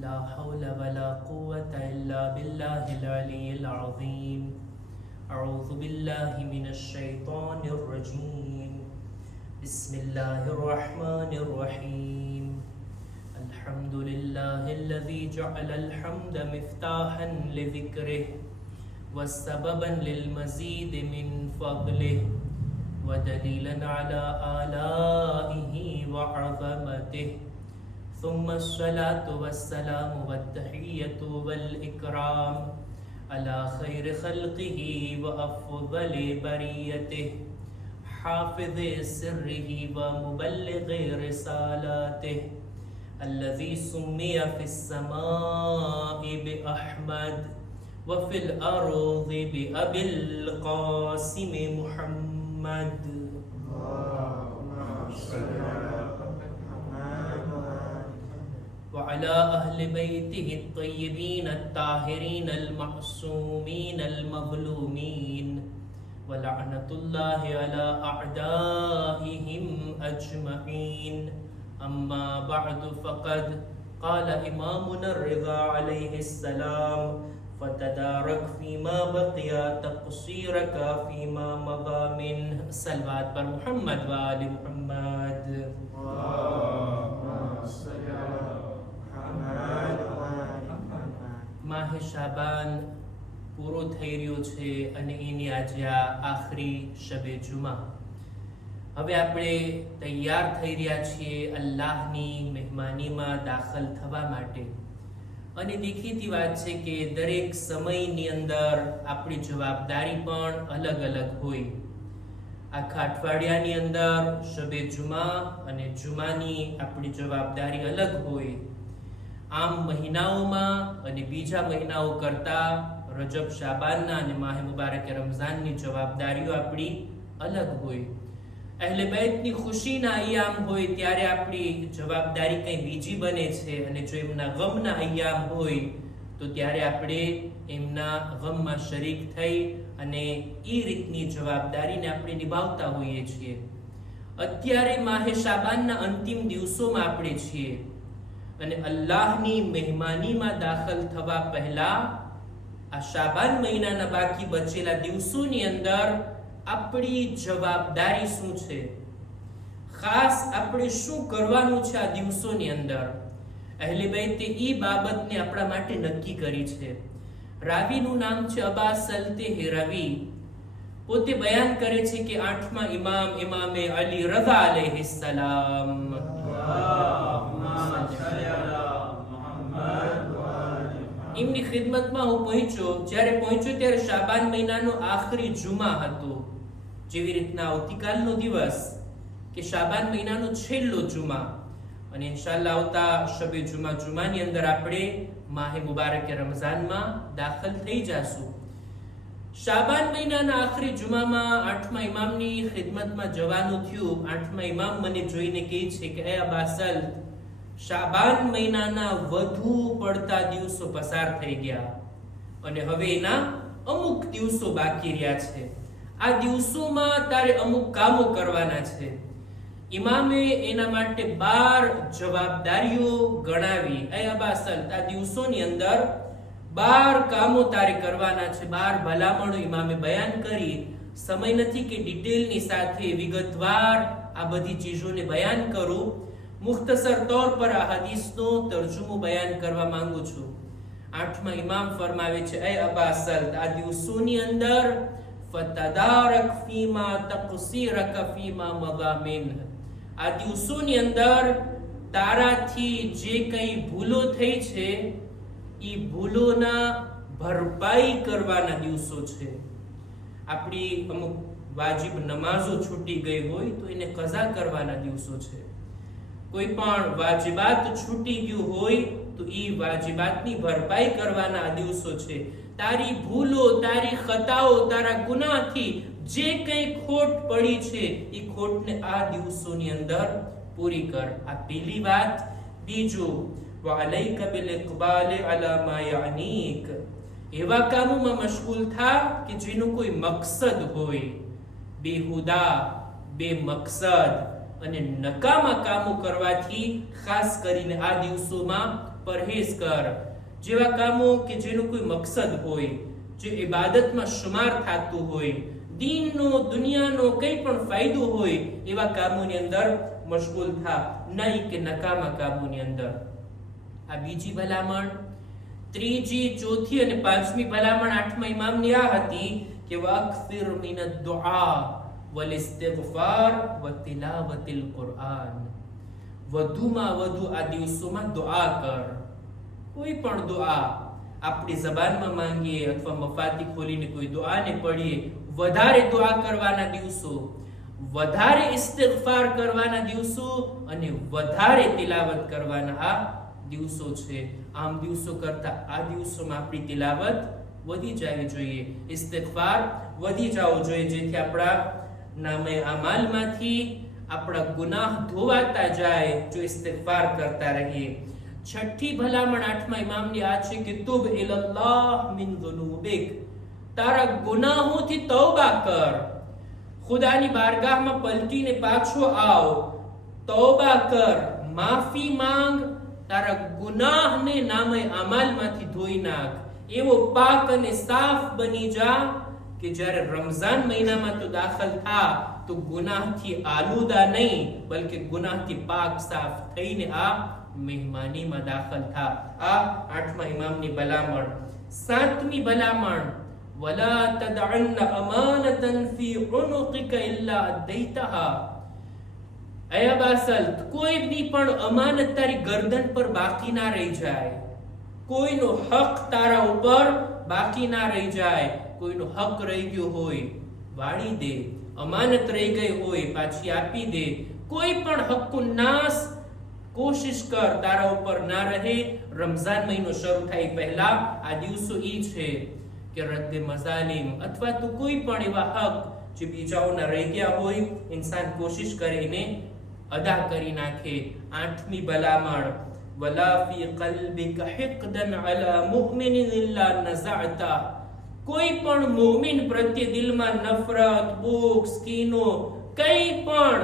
لا حول ولا قوة إلا بالله العلي العظيم. أعوذ بالله من الشيطان الرجيم. بسم الله الرحمن الرحيم. الحمد لله الذي جعل الحمد مفتاحا لذكره وسببا للمزيد من فضله ودليلا على آلائه وعظمته. ثم الصلاة والسلام والتحية والإكرام على خير خلقه وأفضل بريته حافظ سره ومبلغ رسالاته الذي سمي في السماء بأحمد وفي الأرض بأبي القاسم محمد. وعلى أهل بيته الطيبين الطاهرين المعصومين المظلومين ولعنة الله على أعدائهم أجمعين. أما بعد فقد قال إمامنا الرضا عليه السلام: فتدارك فيما بقي تقصيرك فيما مضى منه. صلوات پر محمد و آل محمد. માહ શાબાન પૂરો થઈ રહ્યો છે અને એની આજે આ આખરી શબે જુમા. હવે આપણે તૈયાર થઈ રહ્યા છીએ અલ્લાહની મહેમાનીમાં દાખલ થવા માટે. અને દેખીતી વાત છે કે દરેક સમયની અંદર આપણી જવાબદારી પણ અલગ અલગ હોય. આખા અઠવાડિયાની અંદર શબે જુમા અને જુમાની આપણી જવાબદારી અલગ હોય. આમ મહિનાઓમાં અને બીજા મહિનાઓ કરતા રજબ શાબાનના અને માહ મુબારક રમઝાનની જવાબદારીઓ આપણી અલગ હોય. અહેલે બૈતની ખુશીના અય્યામ હોય ત્યારે આપણી જવાબદારી કંઈ બીજી બને છે, અને જો એમના ગમના અય્યામ હોય તો ત્યારે આપણે એમના ગમમાં શરીક થઈ અને એ રીતની જવાબદારીને આપણે નિભાવતા હોઈએ છીએ. અત્યારે માહે શાબાનના અંતિમ દિવસોમાં આપણે છીએ અને અલ્લાહની મહેમાનીમાં દાખલ થવા પહેલા આ શાબાન મહિનાના બાકી બચેલા દિવસોની અંદર આપણી જવાબદારી શું છે, ખાસ આપણે શું કરવાનું છે આ દિવસોની અંદર. અહેલે બૈતે એ બાબતને આપણા માટે નક્કી કરી છે. રાવીનું નામ છે અબા સલતે હેરાવી. પોતે બયાન કરે છે કે 8મા ઇમામ ઇમામે અલી રઝા અલૈહિસ્સલામ એમની ખિદમતમાં હું પહોંચ્યો. જ્યારે પહોંચ્યો ત્યારે શાબાન મહિનાનો આખરી જુમા હતો. જેવી રીતના આવતીકાલનો દિવસ કે શાબાન મહિનાનો છેલ્લો જુમા. અને ઇન્શાઅલ્લાહ આવતા શબે જુમાની અંદર આપણે માહે મુબારક રમઝાનમાં દાખલ થઈ જાશું. શાબાન મહિનાના આખરી જુમામાં 8મા ઇમામની ખિદમતમાં જવાનું થયું. 8મા ઇમામ મને જોઈને કહે છે કે એ અબાસલ, શાબાન મહિનાના વધુ પડતા દિવસો પસાર થઈ ગયા અને હવે એના અમુક દિવસો બાકી રહ્યા છે. આ દિવસોમાં તારે અમુક કામો કરવાના છે. ઇમામે એના માટે 12 જવાબદારીઓ ગણાવી. એ અબાસલ, આ દિવસોની અંદર 12 કામો તારે કરવાના છે. 12 ભલામણો ઇમામે બયાન કરી. સમય નથી કે ડિટેલની સાથે વિગતવાર આ બધી ચીજોને બયાન કરું. મુખ્તસર તौर પર આ હદીસનો તર્જુમો બયાન કરવા માંગુ છું. 8મા ઇમામ ફરમાવે છે, એ અબાસલ, આ દિવસોની અંદર ફતદારક ફીમા તqsirક ફીમા મદા મિન. આ દિવસોની અંદર તારાથી જે કંઈ ભૂલો થઈ છે એ ભૂલોના ભરપાઈ કરવાના દિવસો છે. આપણી અમુક વાજિબ નમાઝો છૂટી ગઈ હોય તો એને કઝા કરવાના દિવસો છે. કોઈ પણ વાજિબાત છૂટી ગયું હોય તો એ વાજિબાતની ભરપાઈ કરવાના આ દિવસો છે. તારી ભૂલો, તારી ખતાઓ, તારા ગુનાહથી જે કંઈ ખોટ પડી છે એ ખોટને આ દિવસોની અંદર પૂરી કર. આ પહેલી વાત. બીજું, વઅલૈકા બિલ ઇકબાલ અલા મા યાનીક. એવા કામોમાં મશગુલ થા કે જેનું કોઈ મકસદ હોય. બેહુદા, બેમકસદ અને નકામા કામો કરવાથી ખાસ કરીને આ દિવસોમાં પરહેઝ કર, જેવા કામો કે જેનો કોઈ મકસદ હોય, જે ઇબાદતમાં શુમાર થતું હોય, દીનનો દુનિયાનો કંઈ પણ ફાયદો હોય, એવા કામોની અંદર મશગુલ થા, નહીં કે નકામા કામોની અંદર. આ બીજી ભલામણ. ત્રીજી, ચોથી અને પાંચમી ભલામણ આઠમા ઇમામની આ હતી કે વઅક્સિર મિન અદ્દુઆ વલ ઇસ્તિગફાર વ તિલાવતિલ કુરઆન. વધુમાં વધુ આ દિવસોમાં દુઆ કર. કોઈ પણ દુઆ આપણી જબાનમાં માંગીએ અથવા મફાતી ખોલીને કોઈ દુઆને પઢીએ, વધારે દુઆ કરવાના દિવસો, વધારે ઇસ્તિગફાર કરવાના દિવસો અને વધારે તિલાવત કરવાના આ દિવસો છે. આમ દિવસો કરતા આ દિવસોમાં આપણી તિલાવત વધી જવી જોઈએ, ઇસ્તિગફાર વધી જવો જોઈએ, જેથી આપણા નામે અમાલમાંથી આપણા ગુનાહ ધોવાતા જાય જો ઇસ્તિગફાર કરતા રહીએ. છઠ્ઠી ભલામણ આઠમા ઇમામની આ છે કે તુબ ઇલલ્લાહ મિન ઝુનુબિક. તારા ગુનાહોથી તૌબા કર, ખુદાની બારગાહમાં પલટીને પાછો આવ, તૌબા કર, માફી માંગ, તારા ગુનાહને નામે અમાલમાંથી ધોઈ નાખ. એવો પાક અને સાફ બની જા કે જ્યારે રમઝાન મહિનામાં તું દાખલ થા તો ગુનાહથી આલુદા નહીં, બલકે ગુનાહથી પાક સાફ થઈને આ મહેમાનીમાં દાખલ થા. આ આઠમા ઇમામની ભલામણ. સાતમી ભલામણ વલા તદઅન અમાનતન ફી ઉનુકિક ઇલ્લા અદૈતહા. એ અબાસલ, કોઈની પણ અમાનત તારી ગરદન પર બાકી ના રહી જાય, કોઈનો હક તારા ઉપર બાકી ના રહી જાય. કોઈનો હક રહી ગયો હોય વાળી દે, અમાનત રહી ગઈ હોય પાછી આપી દે. કોઈ પણ હક્કુ નાસ કોશિશ કર તારા ઉપર ના રહે. રમઝાન મહિનો શરૂ થાય પહેલા આ દિવસો ઈ છે કે રદ્દ મઝાલિમ અથવા તો કોઈ પણ એવા હક જે બીજાઓના રહી ગયા હોય, ઇન્સાન કોશિશ કરીને અદા કરી નાખે. આઠમી ભલામણ વલા ફી કલ્બિક હિક્દન અલા મુમિનિન ઇલ્લા નઝઅતા. કોઈ પણ મુમિન પ્રત્યે દિલમાં નફરત, બુગ્ઝ, કીનો, કંઈ પણ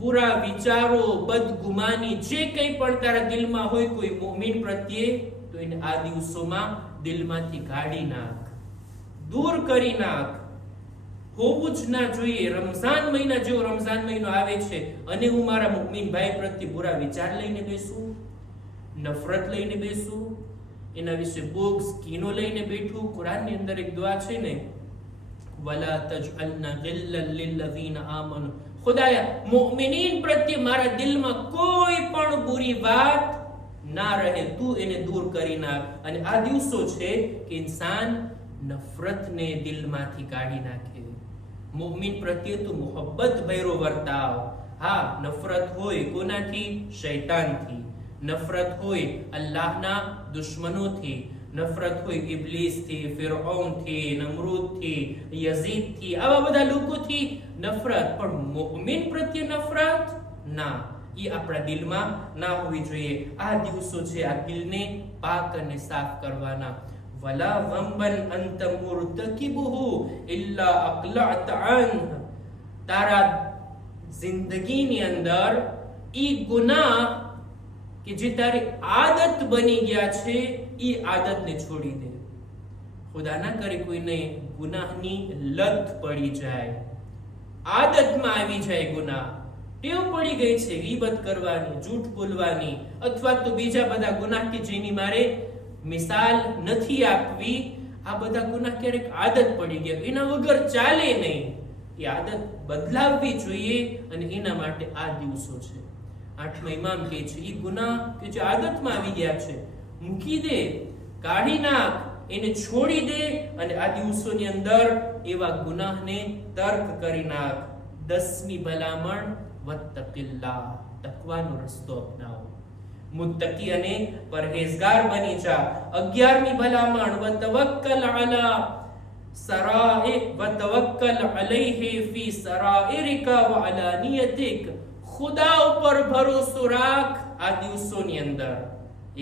બુરા વિચારો, બદગુમાની, જે કંઈ પણ તારા દિલમાં હોય કોઈ મુમિન પ્રત્યે, તો એને આ દિવસોમાં દિલમાંથી કાઢી નાખ, દૂર કરી નાખ. હોવું જ ના જોઈએ. રમઝાન મહિના જેવો રમઝાન મહિનો આવે છે અને હું મારા મુમિન ભાઈ પ્રત્યે બુરા વિચાર લઈને બેસું, નફરત લઈને બેસું, એના વિશે બુગ્ઝ, કીનો લઈને બેઠું. કુરાનની અંદર એક દુઆ છે ને, વલા તજઅલના ગિલ્લન લિલ્લઝીના આમનુ. ખુદાયા, મુમિનીન પ્રત્યે મારા દિલમાં કોઈ પણ બુરી વાત ના રહે, તું એને દૂર કરી નાખ. અને આ દિવસો છે કે ઇન્સાન નફરતને દિલમાંથી કાઢી નાખે. મુમિન પ્રત્યે તું મોહબ્બત ભર્યો વર્તાવ. હા, નફરત હોય કોનાથી? શૈતાનથી. નફરત હોય અલ્લાહના દુશ્મનોથી. નફરત હોય ઇબ્લીસથી, ફિરഔનથી, નમરૂદથી, યઝીદથી, આવા બધા લોકોથી નફરત. પણ મુમિન પ્રત્યે નફરત ના, એ આપણા દિલમાં ના હોવી જોઈએ. આ દિવસો છે આ દિલને પાક અને સાફ કરવાના. વલા ગમ્બન અંત મુર્તકિબુહુ ઇલ્લા અકલઅત અંહ. તારા જિંદગીની અંદર ઈ ગુનાહ કે જે તારી આદત બની ગયા છે, ઈ આદતને છોડી દે. ખુદા ના કરે કોઈને ગુનાહની લત પડી જાય, આદતમાં આવી જાય ગુનાહ, ટેવ પડી ગઈ છે ગીબત કરવાની, જૂઠ બોલવાની, અથવા તો બીજા બધા ગુનાહ કે જેની મારે મિસાલ નથી આપવી. આ બધા ગુનાહ ક્યારેક આદત પડી ગયા, એના વગર ચાલે નહીં. એ આદત બદલાવવી જોઈએ અને એના માટે આ દિવસો છે. આઠમા ઇમામ કહે છે એ ગુનાહ કે જે આદતમાં આવી ગયા છે, મૂકી દે, કાઢી નાખ, એને છોડી દે અને આ દિવસોની અંદર એવા ગુનાહને તર્ક કરી નાખ. 10મી ભલામણ વત્તકિલ્લાહ. તકવાનો રસ્તો અપનાવો, મુત્તકી અને પરહેઝગાર બની જા. 11મી ભલામણ વતવક્કલ અલા સરાઇ વતવક્કલ અલૈહિ ફી સરાઇરિકા વ અલાનિયતિક. ખુદા ઉપર ભરોસો રાખ આ દિવસોની અંદર,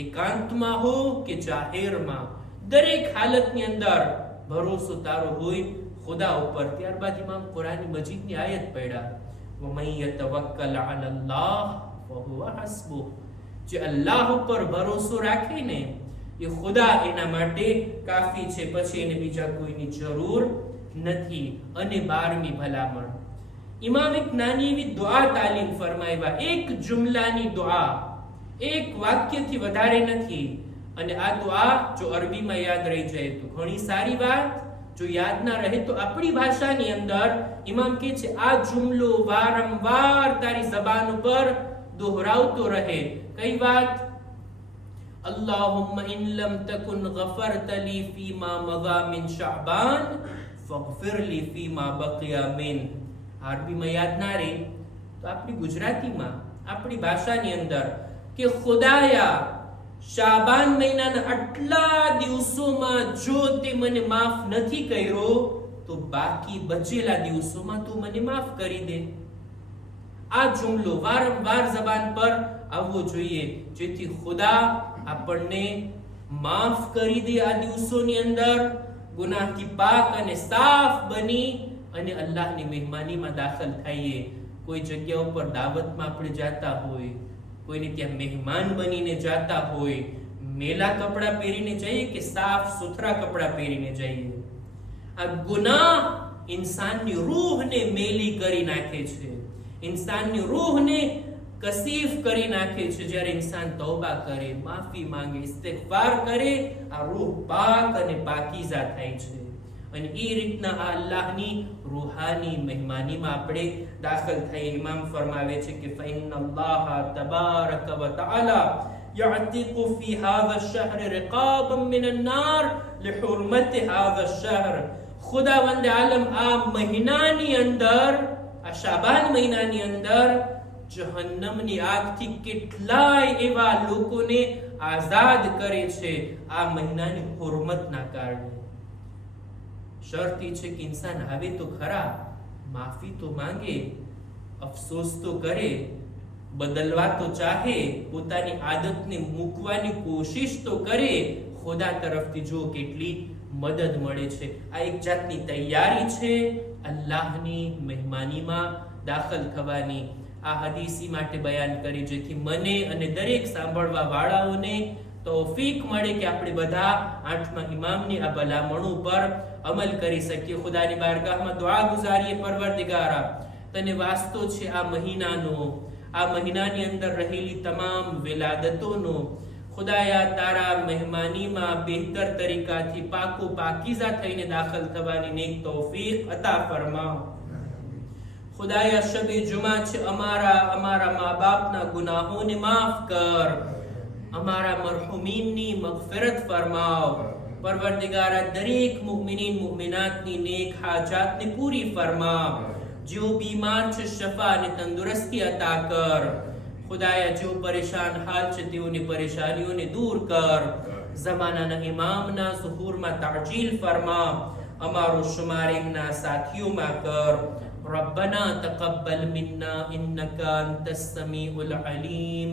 એકાંતમાં હો કે જાહેરમાં, દરેક હાલતની અંદર ભરોસો તારો હોય ખુદા ઉપર. ત્યારબાદ ઇમામ કુરાની મજીદની આયત પડ્યા, વમન યતવક્કલ અલા અલ્લાહ ફહુવ હસ્બુહ. જે અલ્લાહ ઉપર ભરોસો રાખે ને એ ખુદા એના માટે કાફી છે, પછી એને બીજા કોઈની જરૂર નથી. અને 12મી ભલામણ, ઇમામ એક નાની એવી દુઆ તાલીમ ફરમાવ્યા, એક જુમલાની દુઆ, એક વાક્યથી વધારે નથી. અને આ દુઆ જો અરબીમાં યાદ રહી જાય તો ઘણી સારી વાત, જો યાદ ના રહે તો આપણી ભાષાની અંદર ઇમામ કહે છે આ જુમલો વારંવાર તારી જબાન ઉપર દોહરાવતો રહે. કઈ વાત? અલ્લાહુમ્મા ઇન લમ તકુન ગફરત લી ફીમા મગા મિન શાબાન ફગફિર લી ફીમા બકિયા મિન. અરબીમાં યાદ ના રહે તો આપણી ગુજરાતીમાં, આપણી ભાષાની અંદર કે ખુદાયા શાબાન મહિનાના આટલા દિવસોમાં જો તે મને માફ નથી કર્યો તો બાકી બચેલા દિવસોમાં તું મને માફ કરી દે. આ જુમલો વારંવાર જબાન પર આવવો જોઈએ, જેથી ખુદા આપણને માફ કરી દે આ દિવસોની અંદર, ગુનાહથી પાક અને સાફ બની અને અલ્લાહની મહેમાનીમાં દાખલ થઈએ. કોઈ જગ્યા ઉપર દાવતમાં આપણે જાતા હોય, કોઈને ત્યાં મહેમાન બનીને જાતા હોય, મેલા કપડા પહેરીને જઈએ કે સાફ સુથરા કપડા પહેરીને જઈએ, આ ગુનાહ ઇન્સાનની રૂહને મેલી કરી નાખે છે, ઇન્સાનની રૂહને કસીફ કરી નાખે છે. જ્યારે ઇન્સાન તૌબા કરે, માફી માંગે, ઇસ્તિગફાર કરે, આ રૂહ પાક અને પાકીઝા થાય છે. અને એ રીતના આ અલ્લાહની રૂહાની મહેમાનીમાં આપણે દાખલ થઈ. ઇમામ ફરમાવે છે કે ફઇન્નલ્લાહ તબારક વ તઆલા યઅતિકુ ફી હાઝા અશ-શહર રિકાબન મિનન નાર લિહુરમતિ હાઝા અશ-શહર. ખુદાવંદ આલમ આ મહિનાની અંદર, આ શાબાન મહિનાની અંદર જહન્નમની આગથી કેટલાય એવા લોકોને આઝાદ કરે છે આ મહિનાની હુરમતના કારણે. શરત છે કે ઇન્સાન આવે તો ખરા, માફી તો માંગે, અફસોસ તો કરે, બદલવા તો ચાહે, પોતાની આદતને મૂકવાની કોશિશ તો કરે, ખુદા તરફથી જો કેટલી મદદ મળે છે. આ એક જાતની તૈયારી છે અલ્લાહની મહેમાનીમાં દાખલ થવાની. આ હદીસી માટે બયાન કરી જેથી મને અને દરેક સાંભળવા વાળાઓને તૌફીક મળે કે આપણે બધા 8મા ઇમામની આ ભલામણો પર અમલ કરી શકીએ. ખુદાની બારગાહમાં દુઆ ગુજારીએ, પરવરદિગારા તને વાસ્તો છે આ મહિનાનો, આ મહિનાની અંદર રહેલી તમામ વિલાદતોનો, ખુદાયા તારા મહેમાનીમાં બહેતર તરીકાથી પાકો પાકીઝા થઈને દાખલ થવાની નેક તૌફીક અતા ફરમાવ. ખુદાયા શબે જુમા છે અમારા મા બાપના ગુનાહોને માફ કર, અમારા મરહુમીનની મગફિરત ફરમાવ. પરવરદિગારા દરેક મુમિનીન મુમિનાતની નેક હાજાતને પૂરી ફરમાવ. જેઓ બીમાર છે શફા અને તંદુરસ્તી અતા કર. ખુદાયા જેઓ પરેશાન હાલ છે તેઓની પરેશાનીઓને દૂર કર. ઝમાનાના ઇમામના ઝુહૂરમાં તાજીલ ફરમા. અમારો શુમાર એમના સાથીઓમાં કર. ربنا تقبل منا إنك أنت السميع العليم